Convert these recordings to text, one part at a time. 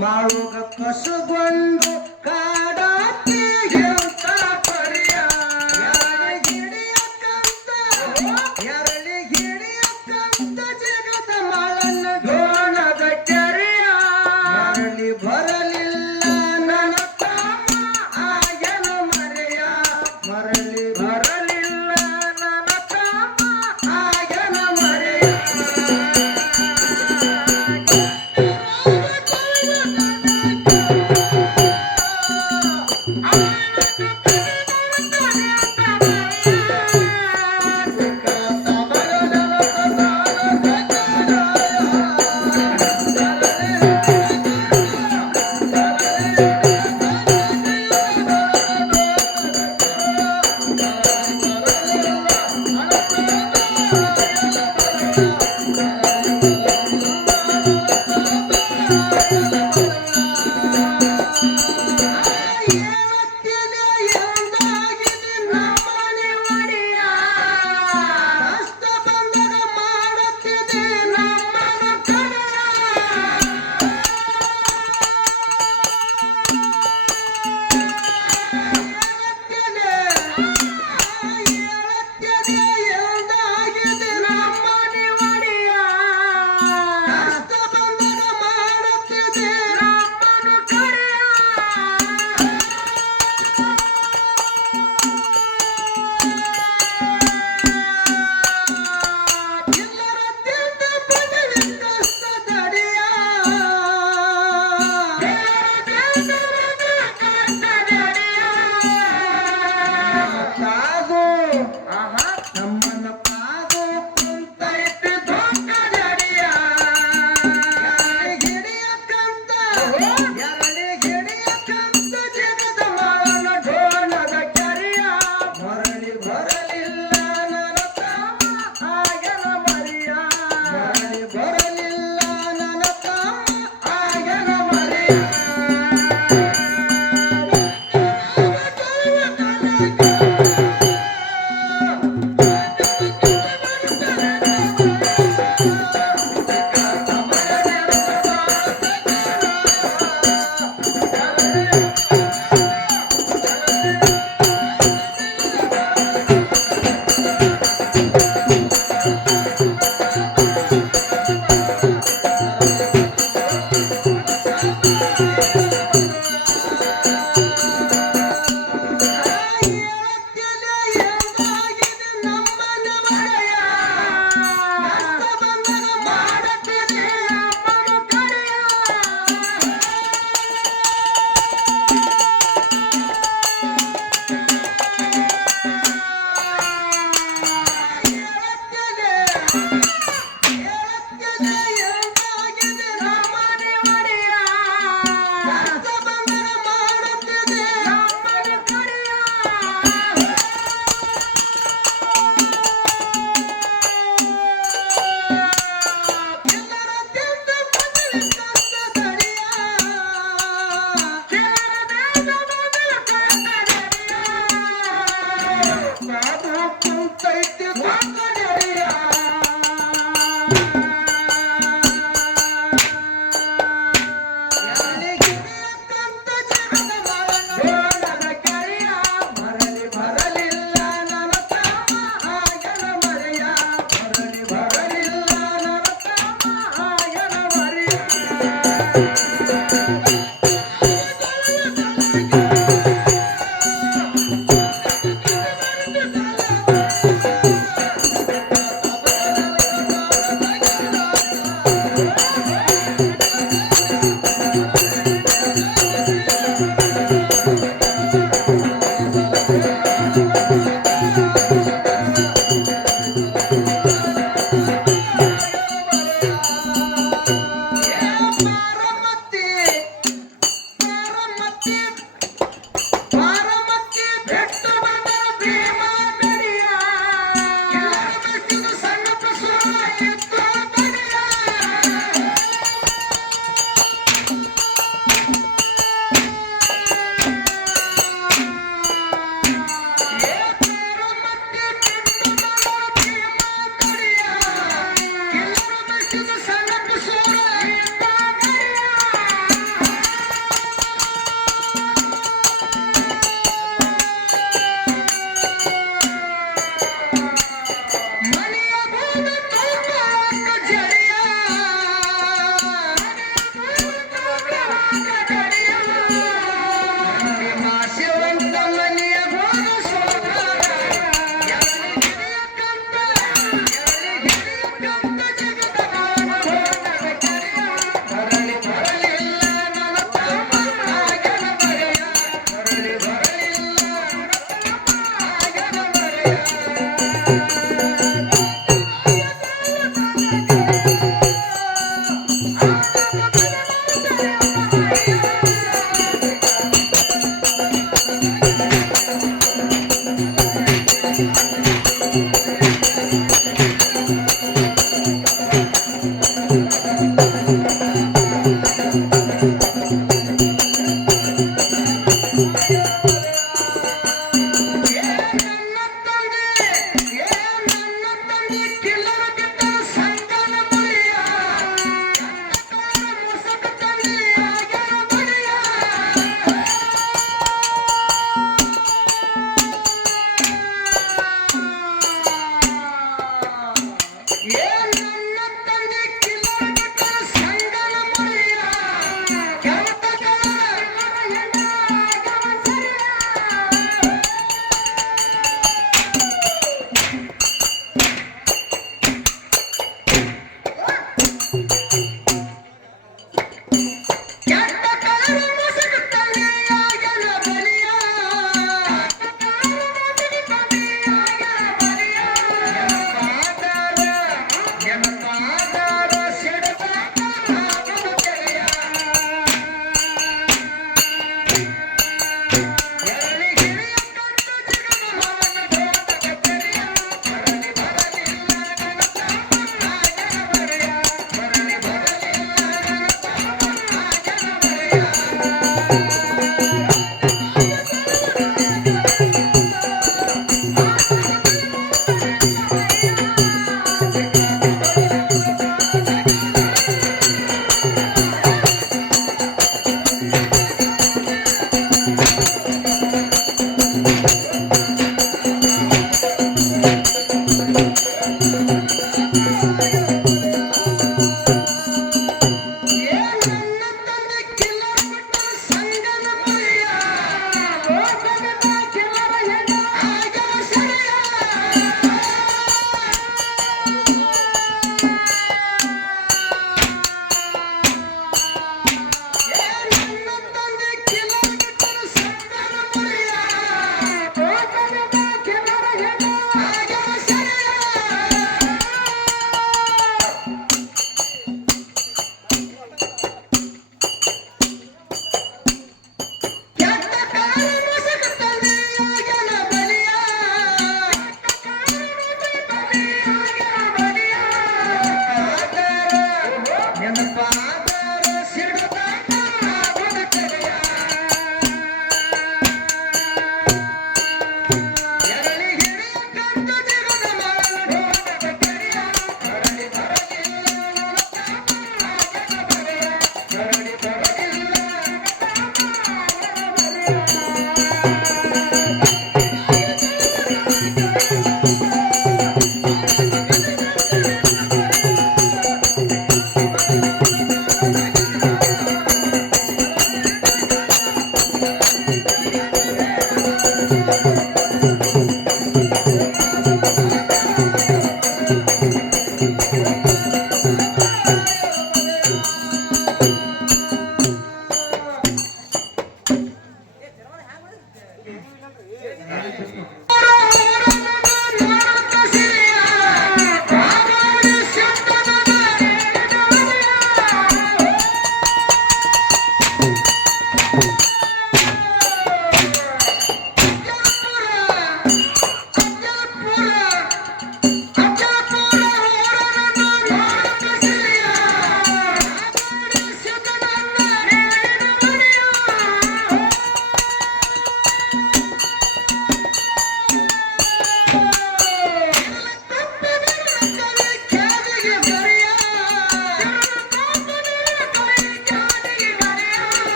ಮಾಡುಗ ಕಸುಗೊಂಡು ಕಾಡಾತಿ ಎಂತ ಪರಿಯ ಎರಳಿ ಹಿಡಿಯಕ್ಕಂತ ಜಗದ ಮಳನ್ನ ಗೋಣದ ಕೆರೆಯ ಮರಳಿ ಬರಲಿಲ್ಲ ನನ್ನ ತಮ್ಮ ಆಗನ ಮರೆಯ ಮರಳಿ ಬರಲಿಲ್ಲ ನನ್ನ ತಮ್ಮ ಆಗನ ಮರೆಯ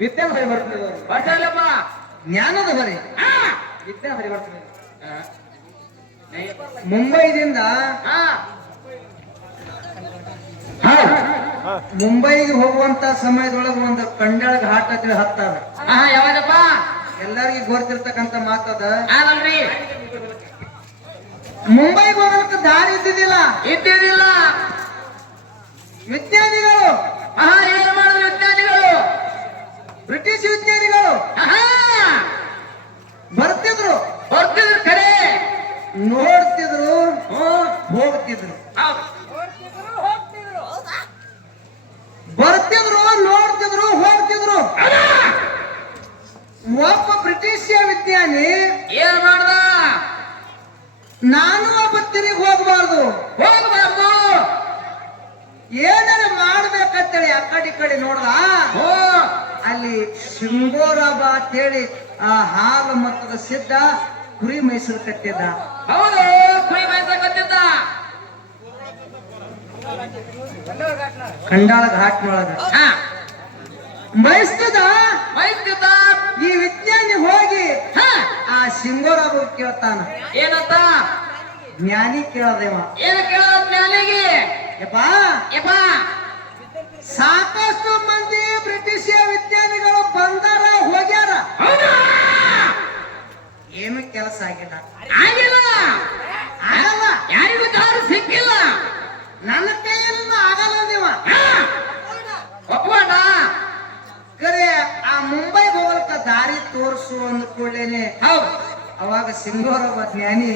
ವಿದ್ಯೆ ಹೊರೆ ಬರ್ತದೆ ಬರ್ತದಲ್ಲಪ್ಪ ಜ್ಞಾನದ ಹೊರೆ ವಿದ್ಯೆ ಹೊರೆ ಬರ್ತದೆ ಮುಂಬೈದಿಂದ ಮುಂಬೈಗೆ ಹೋಗುವಂತ ಸಮಯದೊಳಗೆ ಒಂದು ಕಂಡಳ ಘಾಟ್ ಅಂತ ಹತ್ತದ ಯಾವಾಗಪ್ಪ ಎಲ್ಲರಿಗೂ ಗೊತ್ತಿರ್ತಕ್ಕಂಥ ಮಾತದ ಆಗಲ್ರಿ ಮುಂಬೈಗೆ ಹೋಗೋದಕ್ಕೆ ದಾರಿ ಇದ್ದಿದ್ದಿಲ್ಲ ವಿಜ್ಞಾನಿಗಳು ಏನು ಮಾಡಿದ್ರು ವಿಜ್ಞಾನಿಗಳು ಬ್ರಿಟಿಷ್ ವಿಜ್ಞಾನಿಗಳು ಬರ್ತಿದ್ರು ಖರೆ ನೋಡ್ತಿದ್ರು ಹೋಗ್ತಿದ್ರು ಕಡೆ ನೋಡ್ದ ಓ ಅಲ್ಲಿ ಶಿಂಗೋರಾಬ ಅಂತೇಳಿ ಆ ಹಾಲು ಮತ್ತದ ಸಿದ್ಧ ಕುರಿ ಮೈಸೂರು ಕಟ್ಟಿದ್ದ. ಹೌದು ಕುರಿ ಮೇಯ್ಸಕತ್ತಿದ್ದ. ಕಂಡಾಳ ಘಾಟ್ನೊಳಗ ಹಾ ಬಯಸ್ತದ. ಮೇಯ್ಸ್ತಿದ್ದ. ಈ ವಿಜ್ಞಾನಿ ಹೋಗಿ ಹಾ ಆ ಶಿಂಗೋರಾಬ ಕೇಳ್ತಾನ. ಏನಂತ? ಜ್ಞಾನಿ ಕೇಳದೇವ, ಏನು ಕೇಳೋದ್ ಜ್ಞಾನಿಗೆ? ಯಪ್ಪ ಯಪ್ಪ ಸಾಕಷ್ಟು ಮಂದಿ ಬ್ರಿಟಿಷ್ ವಿಜ್ಞಾನಿಗಳು ಬಂದಾರ ಹೋಗ್ಯಾರ, ಹೌದಾ? ಏನು ಕೆಲಸ ಆಗಿಲ್ಲ. ಆಗಿಲ್ಲ. ಆಗಲ್ಲ, ಯಾರಿಗೂ ದಾರಿ ಸಿಕ್ಕಿಲ್ಲ. ನನ್ನ ಕೈಯಿಂದ ಆಗಲ್ಲ ನೀವ. ಹಾ, ಒಪ್ಕೊಂಡ? ಕರೆ ಆ ಮುಂಬೈ ಹೋಗಲ್ಕ ದಾರಿ ತೋರಿಸು ಅಂದ ಕೂಡಲೇನೆ ಹೌದು. ಅವಾಗ ಸಿಂಗೋರೊಬ್ಬ ಜ್ಞಾನಿ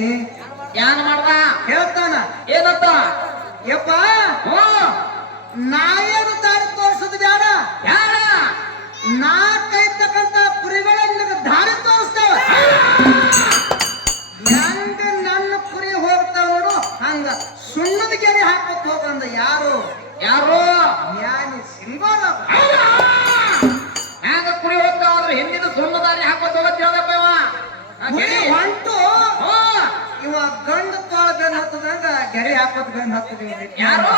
ಏನ್ ಮಾಡ್ದ? ಹೇಳ್ತಾನ, ಏನಂತ? ಯಪ್ಪ ಹ್ಞೂ ನಾವೇನು ದಾರಿ ತೋರಿಸೋದು ಬೇಡ, ಯಾರ? ನಾ ಕೈ ತಕ್ಕಂತ ಕುರಿಗಳ ನಿನಗೆ ದಾರಿ ತೋರಿಸ್ತಾವ. ಹೆಂಗ ನನ್ನ ಕುರಿ ಹೋಗ್ತಾವ ನೋಡು ಹಂಗ ಸುಣ್ಣದ ಗೆರೆ ಹಾಕೋತ್ ಹೋಗಂದ. ಯಾರು? ಯಾರು? ಜ್ಞಾನಿ ಸಿಂಗೋರೊಬ್ಬ. ಹ್ಯಾಂಗ ಕುರಿ ಹೋಗ್ತಾವ್ರಿ ಹಿಂದಿನ ಸುಣ್ಣದಾರಿ ಹಾಕೋತ ಹೋಗತ್ ಹೇಳ್ದಪ್ಪ ಇವ. ಕುರಿ ಹೊಂಟು ಹ್ಞೂ ಇವ ಗಂಡ ತೋಳ ಬೆನ್ ಹತ್ತದಂಗ ಗೆರೆ ಹಾಕೋತ್ ಬೆನ್ ಹತ್ತದ. ಯಾರು?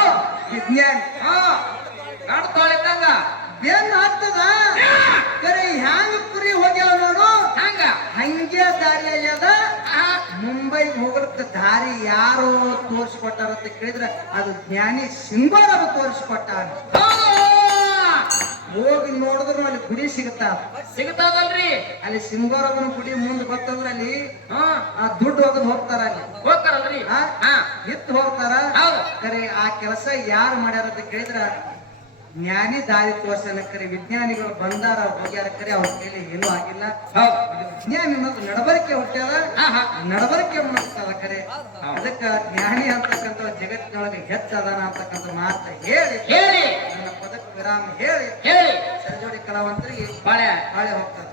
ವಿಜ್ಞಾನಿ ಹ್ಞೂ ಗಂಡ ತೊಳಿದ್ದಂಗ ಬೆನ್ ಹತ್ತದ. ಕರೆ ಹ್ಯಾಂಗ ಕುರಿ ಹೋಗ್ಯಾವ ನೋಡು ಹಂಗ ಹಂಗೆ ದಾರಿಯಲ್ಲಿ ಅದ. ಆ, ಮುಂಬೈ ಹೋಗಲಕ್ಕ ದಾರಿ ಯಾರು ತೋರಿಸ್ಕೊಟ್ಟಾರ ಅಂತ ಕೇಳಿದ್ರ ಅದು ಜ್ಞಾನಿ ಸಿಂಗೋರೊಬ್ಬ ತೋರಿಸ್ಕೊಟ್ಟಾರ. ಹೌದು. ಹೋಗಿ ನೋಡಿದ್ರು ಅಲ್ಲಿ ಗುಡಿ ಸಿಗುತ್ತಾವ. ಸಿಗ್ತಾವಲ್ರಿ? ಅಲ್ಲಿ ಸಿಂಗೋರೊಬ್ಬನ ಗುಡಿ ಮುಂದೆ ಗೊತ್ತಂದ್ರ ಅಲ್ಲಿ ಹ್ಮ್ ಆ ದುಡ್ಡು ಹೋಗದ್ ಹೋಗ್ತಾರ. ಅಲ್ಲಿ ಹೋಗ್ತಾರಲ್ರಿ? ಹಾ? ಹಾ ಇತ್ತು ಹೋಗ್ತಾರ. ಹೌದು. ಕರೆ ಆ ಕೆಲಸ ಯಾರು ಮಾಡ್ಯಾರ ಅಂತ ಕೇಳಿದ್ರ ಜ್ಞಾನಿ ದಾರಿ ತೋರ್ಸನ. ಕರೆ ವಿಜ್ಞಾನಿಗಳು ಬಂದಾರ ಹೋಗ್ಯಾರ, ಕರೆ ಅವ್ರ ಕೈಲಿ ಏನೂ ಆಗಿಲ್ಲ. ಹೌದು. ಇದು ವಿಜ್ಞಾನಿ ಅನ್ನೋದು ನಡಬರಿಕೆ ಹುಟ್ಟ್ಯಾರ, ಹಾ ಹಾ ನಡಬರಿಕೆ ಮುಗಿಸ್ತಾರ. ಕರೆ ಅದಕ್ಕ ಜ್ಞಾನಿ ಅಂತಕ್ಕಂಥ ಜಗತ್ತಿನೊಳಗೆ ಹೆಚ್ಚದಾನ ಅಂತಕ್ಕಂಥ ಮಾತು ಹೇಳಿ ಹೇಳಿ ನನ್ನ ಪದಕ್ಕೆ ವಿರಾಮ ಹೇಳಿ ಹೇಳಿ ಸರಜೋಡಿ ಕಲಾವಂತರಿಗೆ ಬಾಳೆ ಬಾಳೆ ಹೋಗ್ತಾರೆ.